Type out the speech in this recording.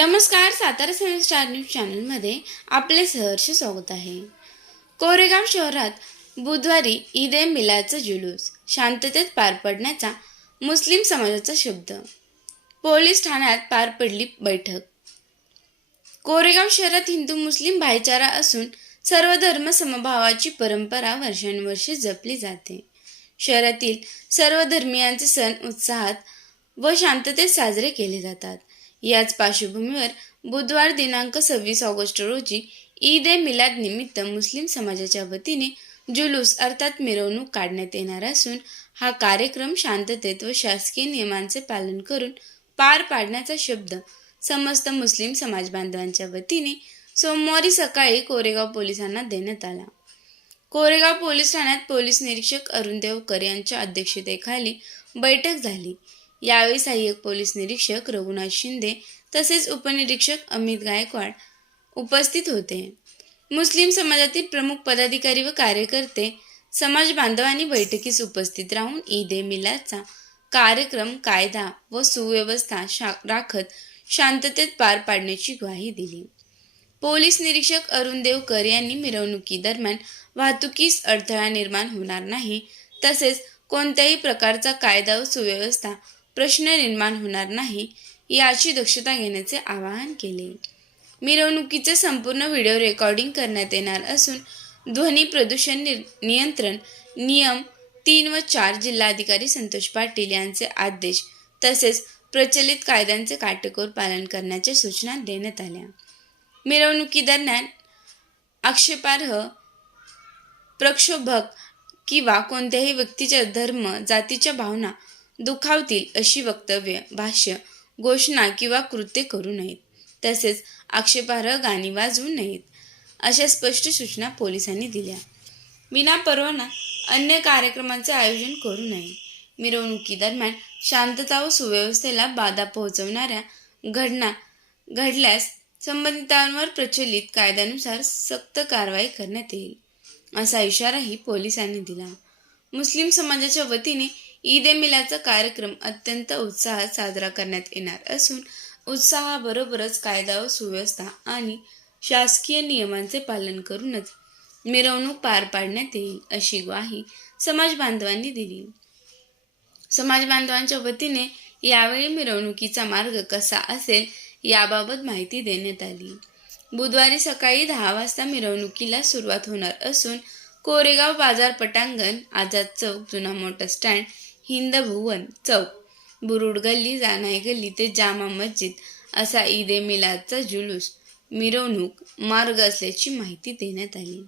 नमस्कार, सातारा सेवन star news चॅनलमध्ये आपले सहर्ष स्वागत आहे. कोरेगाव शहरात बुधवारी ईद ए मिलादचा जुलूस शांततेत पार पडण्याचा मुस्लिम समाजाचा शब्द. पोलीस ठाण्यात पार पडली बैठक. कोरेगाव शहरात हिंदू मुस्लिम भाईचारा असून सर्व धर्म समभावाची परंपरा वर्षानुवर्षे जपली जाते. शहरातील सर्व धर्मियांचे सण उत्साहात व शांततेत साजरे केले जातात. याच पार्श्वभूमीवर बुधवार दिनांक 26 ऑगस्ट रोजी ईद ए मिलाद निमित्त मुस्लिम समाजाच्या वतीने जुलूस अर्थात मिरवणूक काढण्यात येणार असून हा कार्यक्रम शांततेत व शासकीय नियमांचे पालन करून पार पाडण्याचा शब्द समस्त मुस्लिम समाज बांधवांच्या वतीने सोमवारी सकाळी कोरेगाव पोलिसांना देण्यात आला. कोरेगाव पोलीस ठाण्यात पोलीस निरीक्षक अरुण देवकर यांच्या अध्यक्षतेखाली बैठक झाली. यावेळी सहाय्यक पोलीस निरीक्षक रघुनाथ शिंदे तसेच उपनिरीक्षक अमित गायकवाड उपस्थित होते. मुस्लिम समाजातील प्रमुख पदाधिकारी व कार्यकर्ते समाज बांधवांनी बैठकीस उपस्थित राहून ईद ए मिलादचा कार्यक्रम कायदा व सुव्यवस्था राखत शांततेत पार पाडण्याची ग्वाही दिली. पोलीस निरीक्षक अरुण देवकर यांनी मिरवणुकीदरम्यान वाहतुकीस अडथळा निर्माण होणार नाही तसेच कोणत्याही प्रकारचा कायदा व सुव्यवस्था प्रश्न निर्माण होणार नाही याची दक्षता घेण्याचे आवाहन केले. मिरवणुकीचे संपूर्ण व्हिडिओ रेकॉर्डिंग करण्यात येणार असून ध्वनी प्रदूषण नियंत्रण नियम 3 व 4 जिल्हाधिकारी संतोष पाटील यांचे आदेश तसेच प्रचलित कायद्यांचे काटेकोर पालन करण्याच्या सूचना देण्यात आल्या. मिरवणुकीदरम्यान आक्षेपार्ह प्रक्षोभक किंवा कोणत्याही व्यक्तीच्या धर्म जातीच्या भावना दुखावतील अशी वक्तव्य, भाष्य, घोषणा किंवा कृत्ये करू नयेत. तसेच आक्षेपार्ह गाणी वाजवू नयेत अशा स्पष्ट सूचना पोलिसांनी दिल्या. विनापरवाना अन्य कार्यक्रमांचे आयोजन करू नये. मिरवणुकीदरम्यान शांतता व सुव्यवस्थेला बाधा पोहोचवणाऱ्या घटना घडल्यास संबंधितांवर प्रचलित कायद्यानुसार सक्त कारवाई करण्यात येईल असा इशाराही पोलिसांनी दिला. मुस्लिम समाजाच्या वतीने ईद ए मिलादचा कार्यक्रम अत्यंत उत्साहात साजरा करण्यात येणार असून उत्साहाबरोबरच कायदा व सुव्यवस्था आणि शासकीय नियमांचे पालन करूनच मिरवणूक पार पाडण्यात येईल अशी ग्वाही समाज बांधवांनी दिली. समाज बांधवांच्या वतीने यावेळी मिरवणुकीचा मार्ग कसा असेल याबाबत माहिती देण्यात आली. बुधवारी सकाळी 10 वाजता मिरवणुकीला सुरुवात होणार असून कोरेगाव बाजार पटांगण, आझाद चौक, जुना मोटर स्टँड, हिंद भुवन चौक, बुरुड गल्ली, जानाई गल्ली ते जामा मस्जिद असा ईद ए मिलादचा जुलूस मिरवणूक मार्ग असल्याची माहिती देण्यात आली.